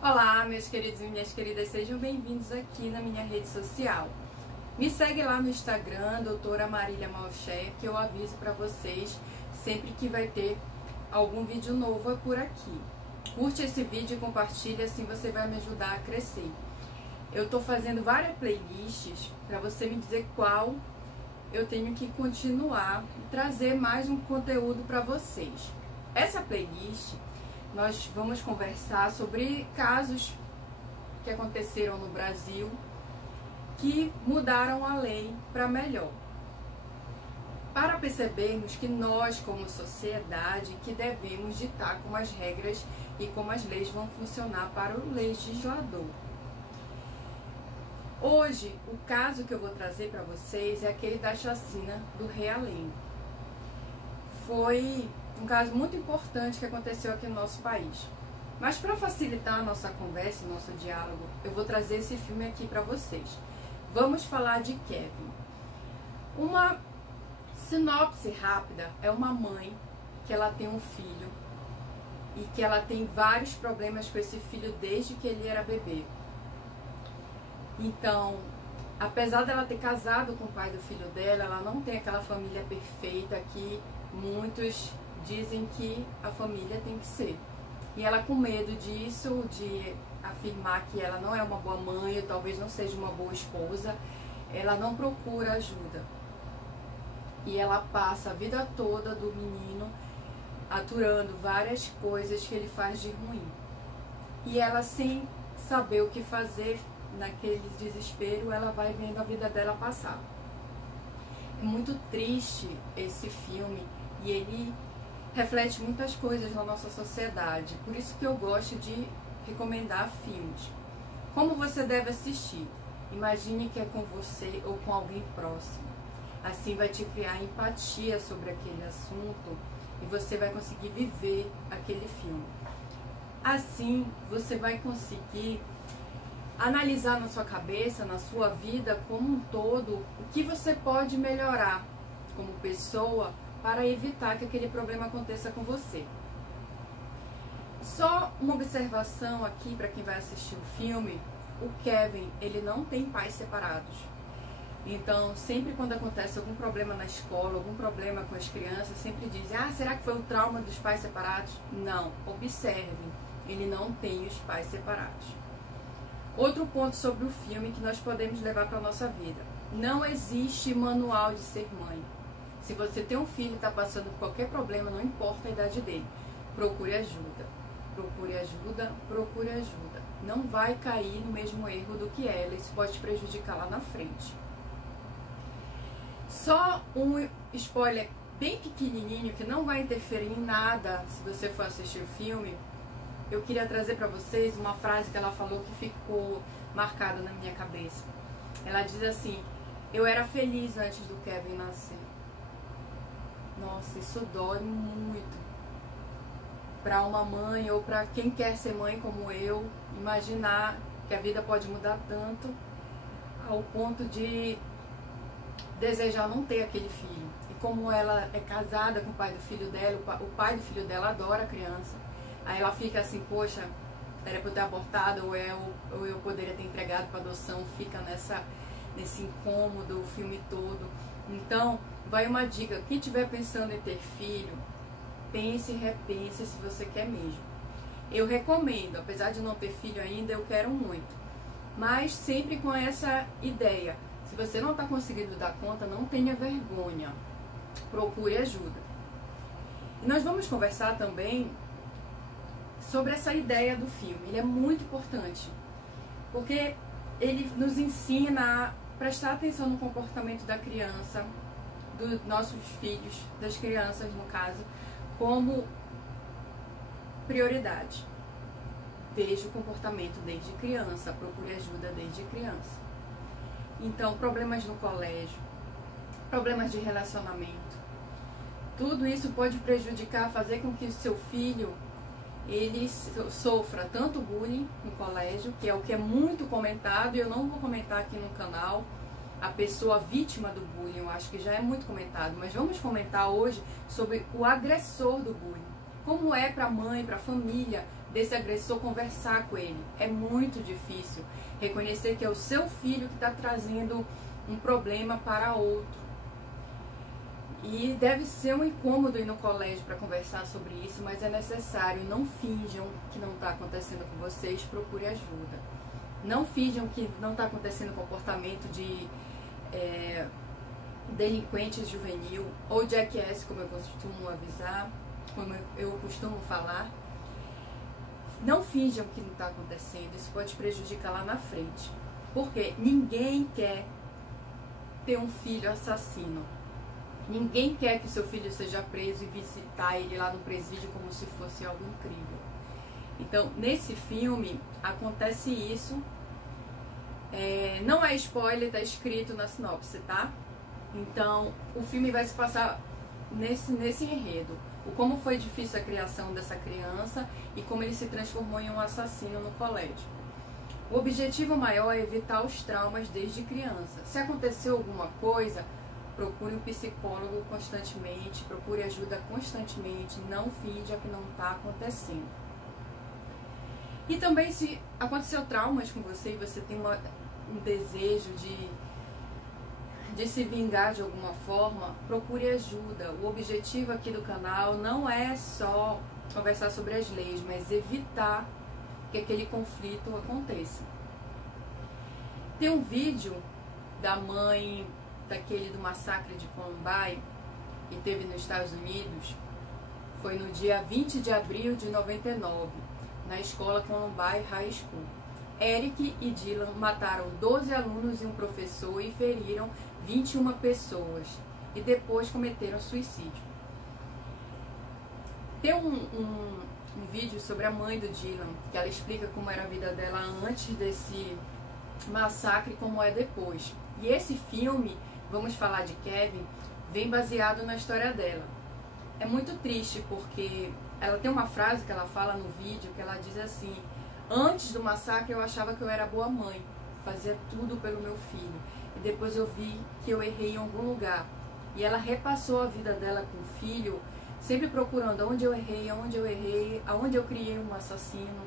Olá, meus queridos e minhas queridas, sejam bem-vindos aqui na minha rede social. Me segue lá no Instagram, doutora Marília Malcher, que eu aviso para vocês sempre que vai ter algum vídeo novo por aqui. Curte esse vídeo e compartilha, assim você vai me ajudar a crescer. Eu estou fazendo várias playlists para você me dizer qual eu tenho que continuar e trazer mais um conteúdo para vocês. Essa playlist nós vamos conversar sobre casos que aconteceram no Brasil que mudaram a lei para melhor. Para percebermos que nós, como sociedade, que devemos ditar como as regras e como as leis vão funcionar para o legislador. Hoje, o caso que eu vou trazer para vocês é aquele da chacina do Realengo. Foi um caso muito importante que aconteceu aqui no nosso país. Mas para facilitar a nossa conversa, o nosso diálogo, eu vou trazer esse filme aqui para vocês. Vamos falar de Kevin. Uma sinopse rápida é uma mãe que ela tem um filho e que ela tem vários problemas com esse filho desde que ele era bebê. Então, apesar dela ter casado com o pai do filho dela, ela não tem aquela família perfeita que muitos dizem que a família tem que ser. E ela, com medo disso, de afirmar que ela não é uma boa mãe, ou talvez não seja uma boa esposa, ela não procura ajuda. E ela passa a vida toda do menino aturando várias coisas que ele faz de ruim. E ela, sem saber o que fazer, naquele desespero, ela vai vendo a vida dela passar. É muito triste esse filme e ele reflete muitas coisas na nossa sociedade. Por isso que eu gosto de recomendar filmes. Como você deve assistir? Imagine que é com você ou com alguém próximo. Assim vai te criar empatia sobre aquele assunto e você vai conseguir viver aquele filme. Assim você vai conseguir analisar na sua cabeça, na sua vida como um todo, o que você pode melhorar como pessoa para evitar que aquele problema aconteça com você. Só uma observação aqui para quem vai assistir o filme: o Kevin, ele não tem pais separados. Então, sempre quando acontece algum problema na escola, algum problema com as crianças, sempre dizem: ah, será que foi o trauma dos pais separados? Não, observe, ele não tem os pais separados. Outro ponto sobre o filme que nós podemos levar para a nossa vida: não existe manual de ser mãe. Se você tem um filho e está passando por qualquer problema, não importa a idade dele, procure ajuda. Procure ajuda, procure ajuda. Não vai cair no mesmo erro do que ela, isso pode te prejudicar lá na frente. Só um spoiler bem pequenininho que não vai interferir em nada se você for assistir o filme. Eu queria trazer para vocês uma frase que ela falou que ficou marcada na minha cabeça. Ela diz assim: eu era feliz antes do Kevin nascer. Nossa, isso dói muito para uma mãe ou para quem quer ser mãe como eu, imaginar que a vida pode mudar tanto ao ponto de desejar não ter aquele filho. E como ela é casada com o pai do filho dela, o pai do filho dela adora a criança. Aí ela fica assim: poxa, era para eu ter abortado, ou eu poderia ter entregado para adoção. Fica nesse incômodo o filme todo. Então, vai uma dica: quem estiver pensando em ter filho, pense e repense se você quer mesmo. Eu recomendo, apesar de não ter filho ainda, eu quero muito. Mas sempre com essa ideia: se você não está conseguindo dar conta, não tenha vergonha. Procure ajuda. E nós vamos conversar também sobre essa ideia do filme. Ele é muito importante, porque ele nos ensina a prestar atenção no comportamento da criança, dos nossos filhos, das crianças no caso, como prioridade. Veja o comportamento desde criança, procure ajuda desde criança. Então, problemas no colégio, problemas de relacionamento, tudo isso pode prejudicar, fazer com que o seu filho ele sofra tanto bullying no colégio, que é o que é muito comentado, e eu não vou comentar aqui no canal a pessoa vítima do bullying, eu acho que já é muito comentado, mas vamos comentar hoje sobre o agressor do bullying. Como é para a mãe, para a família, desse agressor conversar com ele. É muito difícil reconhecer que é o seu filho que está trazendo um problema para outro. E deve ser um incômodo ir no colégio para conversar sobre isso, mas é necessário. Não finjam que não está acontecendo com vocês, procure ajuda. Não finjam que não está acontecendo comportamento de delinquente juvenil ou jackass, como eu costumo avisar, como eu costumo falar. Não finjam que não está acontecendo, isso pode prejudicar lá na frente. Porque ninguém quer ter um filho assassino. Ninguém quer que seu filho seja preso e visitar ele lá no presídio como se fosse algo incrível. Então, nesse filme, acontece isso. Não é spoiler, tá escrito na sinopse, tá? Então, o filme vai se passar nesse enredo. O como foi difícil a criação dessa criança e como ele se transformou em um assassino no colégio. O objetivo maior é evitar os traumas desde criança. Se aconteceu alguma coisa, procure um psicólogo constantemente, procure ajuda constantemente, não finja que não está acontecendo. E também, se aconteceu traumas com você e você tem um desejo de se vingar de alguma forma, procure ajuda. O objetivo aqui do canal não é só conversar sobre as leis, mas evitar que aquele conflito aconteça. Tem um vídeo da mãe do massacre de Columbine, que teve nos Estados Unidos, foi no dia 20 de abril de 99, na escola Columbine High School. Eric e Dylan mataram 12 alunos e um professor e feriram 21 pessoas, e depois cometeram suicídio. Tem um vídeo sobre a mãe do Dylan, que ela explica como era a vida dela antes desse massacre e como é depois. E esse filme, vamos falar de Kevin, vem baseado na história dela. É muito triste porque ela tem uma frase que ela fala no vídeo, que ela diz assim: antes do massacre eu achava que eu era boa mãe, fazia tudo pelo meu filho, e depois eu vi que eu errei em algum lugar. E ela repassou a vida dela com o filho, sempre procurando aonde eu errei, aonde eu criei um assassino,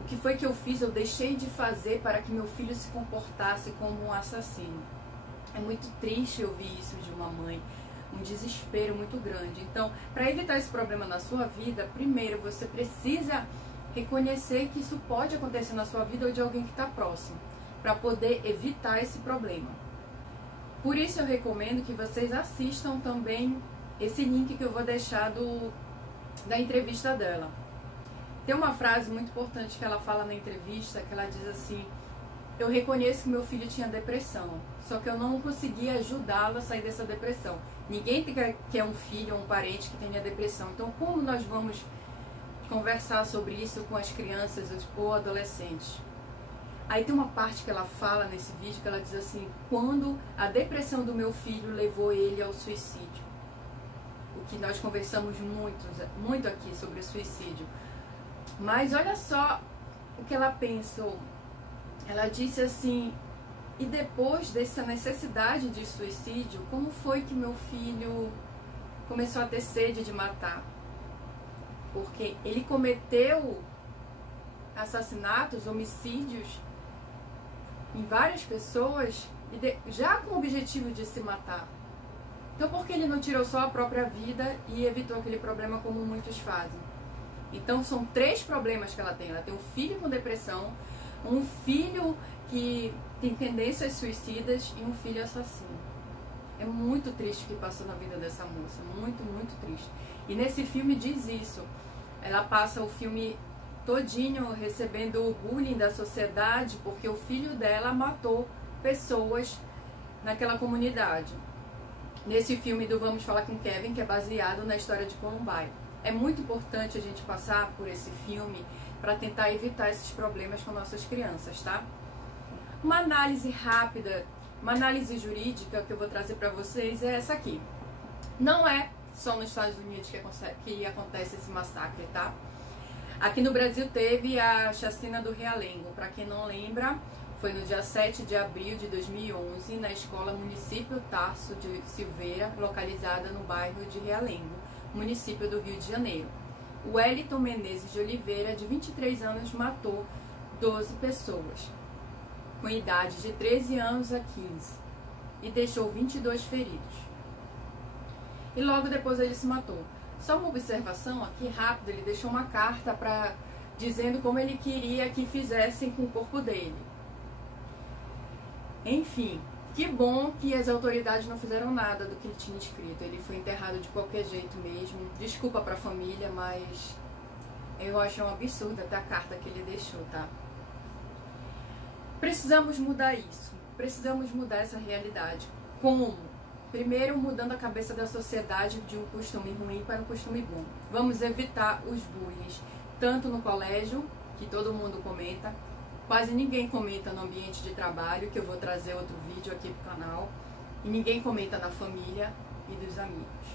o que foi que eu fiz, eu deixei de fazer para que meu filho se comportasse como um assassino. É muito triste ouvir isso de uma mãe, um desespero muito grande. Então, para evitar esse problema na sua vida, primeiro você precisa reconhecer que isso pode acontecer na sua vida ou de alguém que está próximo, para poder evitar esse problema. Por isso eu recomendo que vocês assistam também esse link que eu vou deixar da entrevista dela. Tem uma frase muito importante que ela fala na entrevista, que ela diz assim: eu reconheço que meu filho tinha depressão, só que eu não conseguia ajudá-lo a sair dessa depressão. Ninguém quer um filho ou um parente que tenha depressão. Então, como nós vamos conversar sobre isso com as crianças ou adolescentes? Aí tem uma parte que ela fala nesse vídeo, que ela diz assim: quando a depressão do meu filho levou ele ao suicídio. O que nós conversamos muito aqui sobre o suicídio. Mas olha só o que ela pensou. Ela disse assim: e depois dessa necessidade de suicídio, como foi que meu filho começou a ter sede de matar? Porque ele cometeu assassinatos, homicídios em várias pessoas, já com o objetivo de se matar. Então por que ele não tirou só a própria vida e evitou aquele problema como muitos fazem? Então são 3 problemas que ela tem. Ela tem um filho com depressão, um filho que tem tendências suicidas e um filho assassino. É muito triste o que passou na vida dessa moça, muito, muito triste. E nesse filme diz isso. Ela passa o filme todinho recebendo o bullying da sociedade porque o filho dela matou pessoas naquela comunidade. Nesse filme do Vamos Falar com Kevin, que é baseado na história de Columbine. É muito importante a gente passar por esse filme para tentar evitar esses problemas com nossas crianças, tá? Uma análise rápida, uma análise jurídica que eu vou trazer para vocês é essa aqui. Não é só nos Estados Unidos que acontece esse massacre, tá? Aqui no Brasil teve a chacina do Realengo. Para quem não lembra, foi no dia 7 de abril de 2011, na escola Município Tarso de Silveira, localizada no bairro de Realengo, município do Rio de Janeiro. O Wellington Menezes de Oliveira, de 23 anos, matou 12 pessoas, com idade de 13 anos a 15, e deixou 22 feridos. E logo depois ele se matou. Só uma observação aqui rápida, ele deixou uma carta dizendo como ele queria que fizessem com o corpo dele. Enfim, que bom que as autoridades não fizeram nada do que ele tinha escrito. Ele foi enterrado de qualquer jeito mesmo. Desculpa para a família, mas eu acho um absurdo até a carta que ele deixou, tá? Precisamos mudar isso. Precisamos mudar essa realidade. Como? Primeiro, mudando a cabeça da sociedade de um costume ruim para um costume bom. Vamos evitar os bullying, tanto no colégio, que todo mundo comenta, quase ninguém comenta no ambiente de trabalho, que eu vou trazer outro vídeo aqui pro canal, e ninguém comenta na família e dos amigos.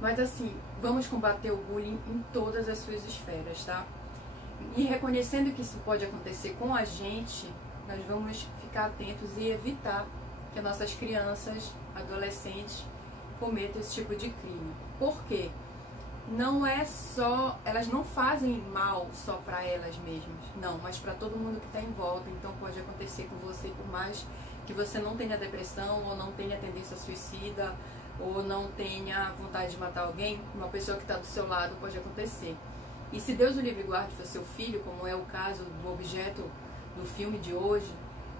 Mas assim, vamos combater o bullying em todas as suas esferas, tá? E reconhecendo que isso pode acontecer com a gente, nós vamos ficar atentos e evitar que nossas crianças, adolescentes, cometam esse tipo de crime. Por quê? Não é só, elas não fazem mal só para elas mesmas, não, mas para todo mundo que está em volta. Então pode acontecer com você, por mais que você não tenha depressão, ou não tenha tendência suicida, ou não tenha vontade de matar alguém, uma pessoa que está do seu lado pode acontecer. E se Deus o livre e guarde for seu filho, como é o caso do objeto do filme de hoje,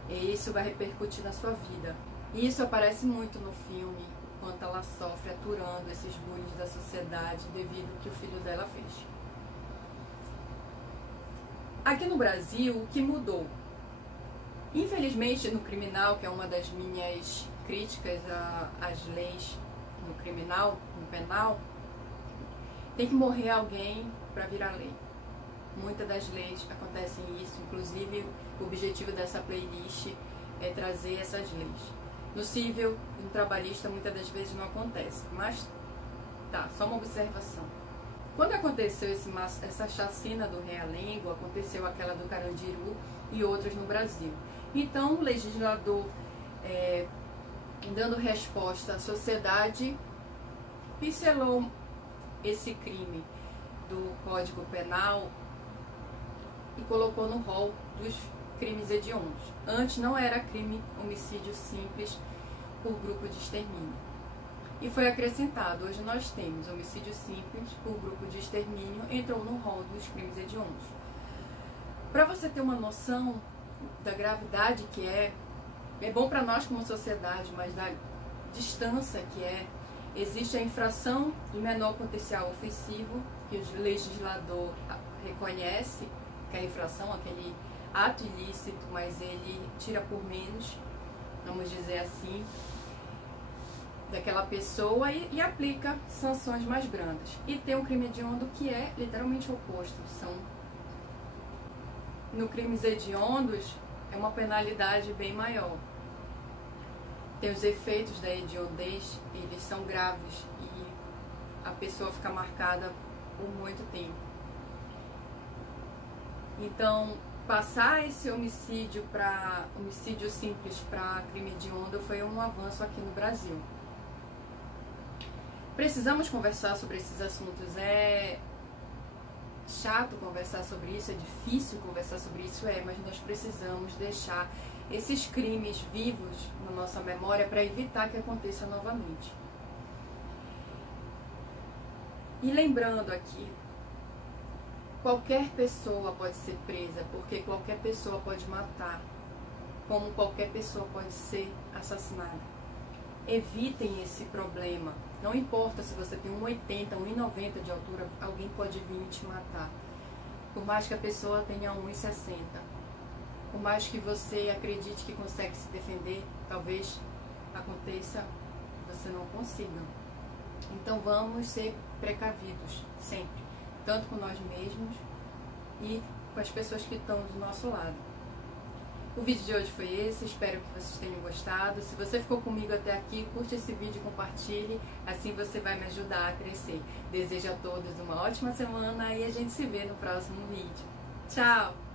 isso vai repercutir na sua vida. E isso aparece muito no filme, quanto ela sofre aturando esses bullying da sociedade devido ao que o filho dela fez. Aqui no Brasil, o que mudou? Infelizmente, no criminal, que é uma das minhas críticas às leis no criminal, no penal, tem que morrer alguém para virar lei. Muitas das leis acontecem isso, inclusive o objetivo dessa playlist é trazer essas leis. No civil, no trabalhista, muitas das vezes não acontece, mas tá, só uma observação. Quando aconteceu essa chacina do Realengo, aconteceu aquela do Carandiru e outras no Brasil. Então, o legislador, dando resposta à sociedade, pincelou esse crime do Código Penal e colocou no rol dos crimes hediondos. Antes não era crime homicídio simples por grupo de extermínio. E foi acrescentado, hoje nós temos homicídio simples por grupo de extermínio, entrou no rol dos crimes hediondos. Para você ter uma noção da gravidade que é bom para nós como sociedade, mas da distância que existe a infração de menor potencial ofensivo, que o legislador reconhece que a infração, aquele ato ilícito, mas ele tira por menos, vamos dizer assim, daquela pessoa e aplica sanções mais brandas. E tem um crime hediondo que é literalmente o oposto. No crimes hediondos é uma penalidade bem maior. Tem os efeitos da hediondez, eles são graves e a pessoa fica marcada por muito tempo. Então, passar esse homicídio simples para crime hediondo foi um avanço aqui no Brasil. Precisamos conversar sobre esses assuntos. É chato conversar sobre isso, é difícil conversar sobre isso, mas nós precisamos deixar esses crimes vivos na nossa memória para evitar que aconteça novamente. E lembrando aqui, qualquer pessoa pode ser presa, porque qualquer pessoa pode matar, como qualquer pessoa pode ser assassinada. Evitem esse problema. Não importa se você tem 1,80, 1,90 de altura, alguém pode vir e te matar. Por mais que a pessoa tenha 1,60. Por mais que você acredite que consegue se defender, talvez aconteça que você não consiga. Então vamos ser precavidos sempre, tanto com nós mesmos e com as pessoas que estão do nosso lado. O vídeo de hoje foi esse, espero que vocês tenham gostado. Se você ficou comigo até aqui, curte esse vídeo e compartilhe, assim você vai me ajudar a crescer. Desejo a todos uma ótima semana e a gente se vê no próximo vídeo. Tchau!